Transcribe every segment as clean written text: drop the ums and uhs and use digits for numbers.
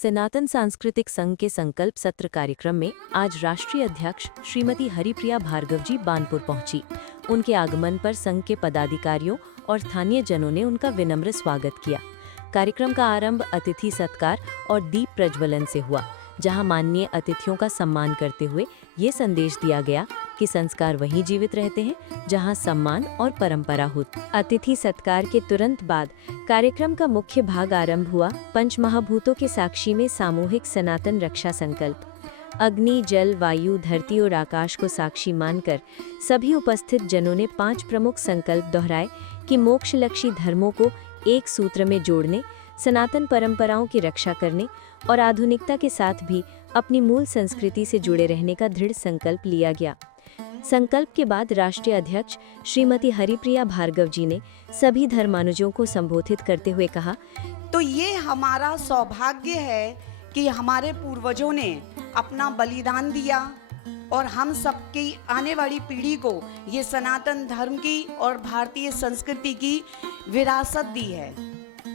सनातन सांस्कृतिक संघ के संकल्प सत्र कार्यक्रम में आज राष्ट्रीय अध्यक्ष श्रीमती हरिप्रिया भार्गव जी बानपुर पहुंची। उनके आगमन पर संघ के पदाधिकारियों और स्थानीय जनों ने उनका विनम्र स्वागत किया। कार्यक्रम का आरंभ अतिथि सत्कार और दीप प्रज्वलन से हुआ, जहां माननीय अतिथियों का सम्मान करते हुए ये संदेश दिया गया कि संस्कार वहीं जीवित रहते हैं जहां सम्मान और परंपरा हो। अतिथि सत्कार के तुरंत बाद कार्यक्रम का मुख्य भाग आरंभ हुआ। पंच महाभूतों के साक्षी में सामूहिक सनातन रक्षा संकल्प। अग्नि, जल, वायु, धरती और आकाश को साक्षी मानकर सभी उपस्थित जनों ने 5 प्रमुख संकल्प दोहराए कि मोक्षलक्षी धर्मों को एक सूत्र में जोड़ने, सनातन परंपराओं की रक्षा करने और आधुनिकता के साथ भी अपनी मूल संस्कृति से जुड़े रहने का दृढ़ संकल्प लिया गया। संकल्प के बाद राष्ट्रीय अध्यक्ष श्रीमती हरिप्रिया भार्गव जी ने सभी धर्मानुजों को संबोधित करते हुए कहा, तो ये हमारा सौभाग्य है कि हमारे पूर्वजों ने अपना बलिदान दिया और हम सबकी आने वाली पीढ़ी को ये सनातन धर्म की और भारतीय संस्कृति की विरासत दी है।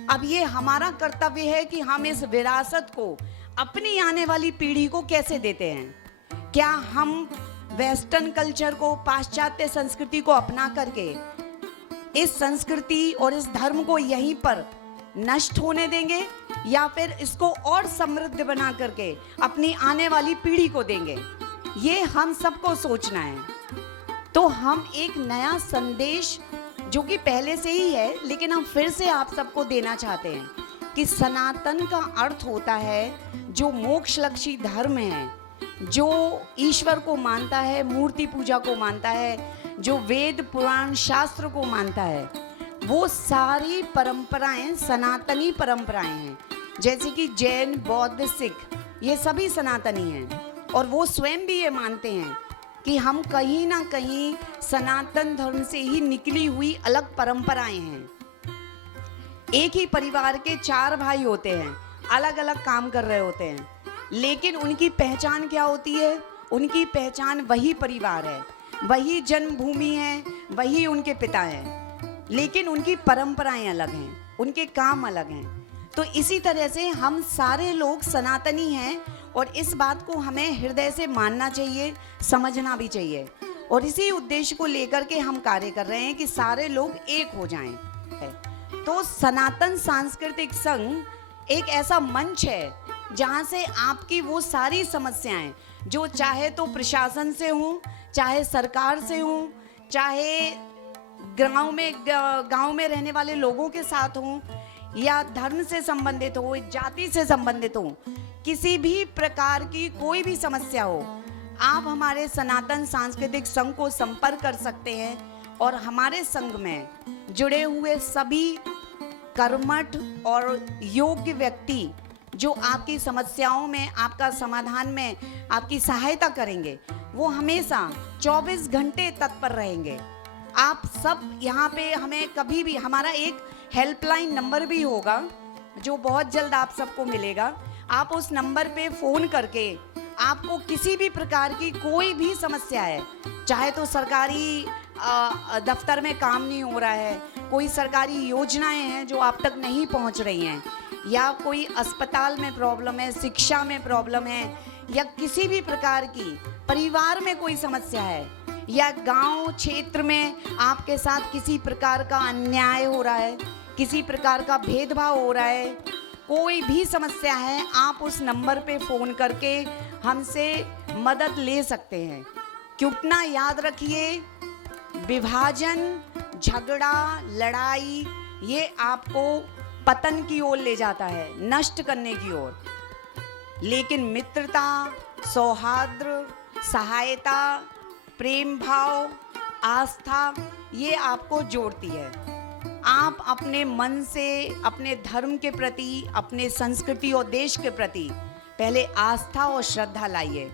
अब ये हमारा कर्तव्य है कि हम इस विरासत को अपनी आने वाली पीढ़ी को कैसे देते हैं। क्या हम वेस्टर्न कल्चर को, पाश्चात्य संस्कृति को अपना करके इस संस्कृति और इस धर्म को यहीं पर नष्ट होने देंगे या फिर इसको और समृद्ध बना करके अपनी आने वाली पीढ़ी को देंगे? ये हम सबको सोचना है। तो हम एक नया संदेश जो कि पहले से ही है, लेकिन हम फिर से आप सबको देना चाहते हैं कि सनातन का अर्थ होता है जो मोक्षलक्षी धर्म है, जो ईश्वर को मानता है, मूर्ति पूजा को मानता है, जो वेद पुराण शास्त्र को मानता है, वो सारी परंपराएं सनातनी परंपराएं हैं। जैसे कि जैन, बौद्ध, सिख, ये सभी सनातनी हैं और वो स्वयं भी ये मानते हैं कि हम कहीं ना कहीं सनातन धर्म से ही निकली हुई अलग परंपराएं हैं। एक ही परिवार के 4 भाई होते हैं, अलग अलग काम कर रहे होते हैं, लेकिन उनकी पहचान क्या होती है? उनकी पहचान वही परिवार है, वही जन्मभूमि है, वही उनके पिता हैं, लेकिन उनकी परंपराएं अलग हैं, उनके काम अलग हैं। तो इसी तरह से हम सारे लोग सनातनी हैं और इस बात को हमें हृदय से मानना चाहिए, समझना भी चाहिए और इसी उद्देश्य को लेकर के हम कार्य कर रहे हैं कि सारे लोग एक हो जाएं। तो सनातन सांस्कृतिक संघ एक ऐसा मंच है जहां से आपकी वो सारी समस्याएं जो चाहे तो प्रशासन से हो, चाहे सरकार से हो, चाहे गांव में रहने वाले लोगों के साथ हो, या धर्म से संबंधित हो, जाति से संबंधित हो, किसी भी प्रकार की कोई भी समस्या हो, आप हमारे सनातन सांस्कृतिक संघ को संपर्क कर सकते हैं और हमारे संघ में जुड़े हुए सभी कर्मठ और योग्य व्यक्ति जो आपकी समस्याओं में, आपका समाधान में आपकी सहायता करेंगे, वो हमेशा 24 घंटे तत्पर रहेंगे। आप सब यहाँ पे हमें कभी भी, हमारा एक हेल्पलाइन नंबर भी होगा जो बहुत जल्द आप सबको मिलेगा। आप उस नंबर पे फ़ोन करके आपको किसी भी प्रकार की कोई भी समस्या है, चाहे तो सरकारी दफ्तर में काम नहीं हो रहा है, कोई सरकारी योजनाएं हैं जो आप तक नहीं पहुंच रही हैं, या कोई अस्पताल में प्रॉब्लम है, शिक्षा में प्रॉब्लम है, या किसी भी प्रकार की परिवार में कोई समस्या है, या गांव क्षेत्र में आपके साथ किसी प्रकार का अन्याय हो रहा है, किसी प्रकार का भेदभाव हो रहा है, कोई भी समस्या है, आप उस नंबर पे फ़ोन करके हमसे मदद ले सकते हैं। क्योंकि ना, याद रखिए, विभाजन, झगड़ा, लड़ाई ये आपको पतन की ओर ले जाता है, नष्ट करने की ओर। लेकिन मित्रता, सौहार्द, सहायता, प्रेम भाव, आस्था ये आपको जोड़ती है। आप अपने मन से अपने धर्म के प्रति, अपने संस्कृति और देश के प्रति पहले आस्था और श्रद्धा लाइए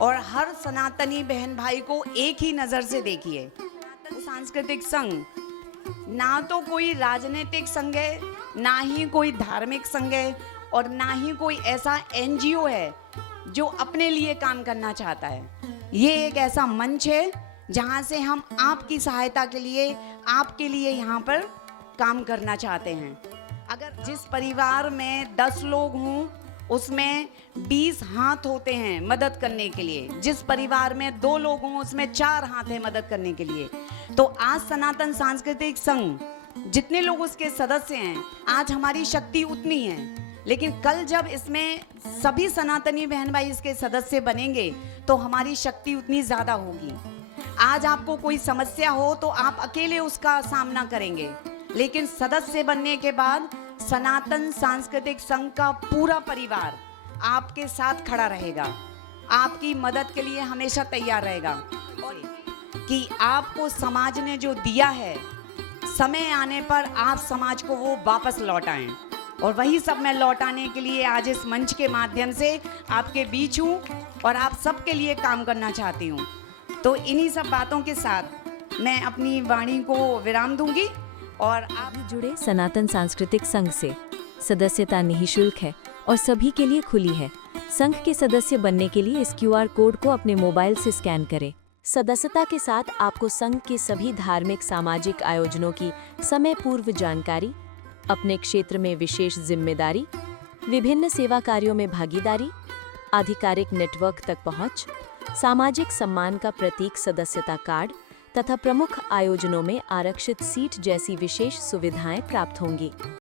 और हर सनातनी बहन भाई को एक ही नज़र से देखिए। सांस्कृतिक संघ ना तो कोई राजनीतिक संघ है, ना ही कोई धार्मिक संघ है और ना ही कोई ऐसा NGO है जो अपने लिए काम करना चाहता है। ये एक ऐसा मंच है जहाँ से हम आपकी सहायता के लिए, आपके लिए यहाँ पर काम करना चाहते हैं। अगर जिस परिवार में 10 लोग हों उसमें 20 हाथ होते हैं मदद करने के लिए। जिस परिवार में 2 लोग हों उसमें 4 हाथ हैं मदद करने के लिए। तो आज सनातन सांस्कृतिक संघ जितने लोग उसके सदस्य हैं, आज हमारी शक्ति उतनी है। लेकिन कल जब इसमें सभी सनातनी बहन भाई इसके सदस्य बनेंगे तो हमारी शक्ति उतनी ज़्यादा होगी। आज आपको कोई समस्या हो तो आप अकेले उसका सामना करेंगे, लेकिन सदस्य बनने के बाद सनातन सांस्कृतिक संघ का पूरा परिवार आपके साथ खड़ा रहेगा, आपकी मदद के लिए हमेशा तैयार रहेगा। और कि आपको समाज ने जो दिया है, समय आने पर आप समाज को वो वापस लौटाएं। और वही सब मैं लौटाने के लिए आज इस मंच के माध्यम से आपके बीच हूँ और आप सबके लिए काम करना चाहती हूँ। तो इन्हीं सब बातों के साथ मैं अपनी वाणी को विराम दूंगी और आप जुड़े सनातन सांस्कृतिक संघ से। सदस्यता निःशुल्क है और सभी के लिए खुली है। संघ के सदस्य बनने के लिए इस QR कोड को अपने मोबाइल से स्कैन करें। सदस्यता के साथ आपको संघ के सभी धार्मिक सामाजिक आयोजनों की समय पूर्व जानकारी, अपने क्षेत्र में विशेष जिम्मेदारी, विभिन्न सेवा कार्यों में भागीदारी, आधिकारिक नेटवर्क तक पहुंच, सामाजिक सम्मान का प्रतीक सदस्यता कार्ड तथा प्रमुख आयोजनों में आरक्षित सीट जैसी विशेष सुविधाएं प्राप्त होंगी।